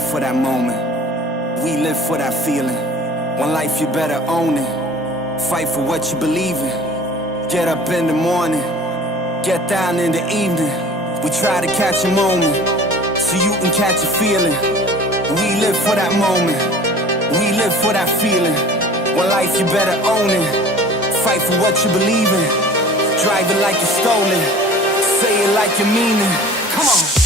live for that moment. We live for that feeling. One life, you better own it. Fight for what you believe in. Get up in the morning, get down in the evening. We try to catch a moment, so you can catch a feeling. We live for that moment. We live for that feeling. One life, you better own it. Fight for what you believe in. Drive it like you stole it. Say it like you mean it. Come on.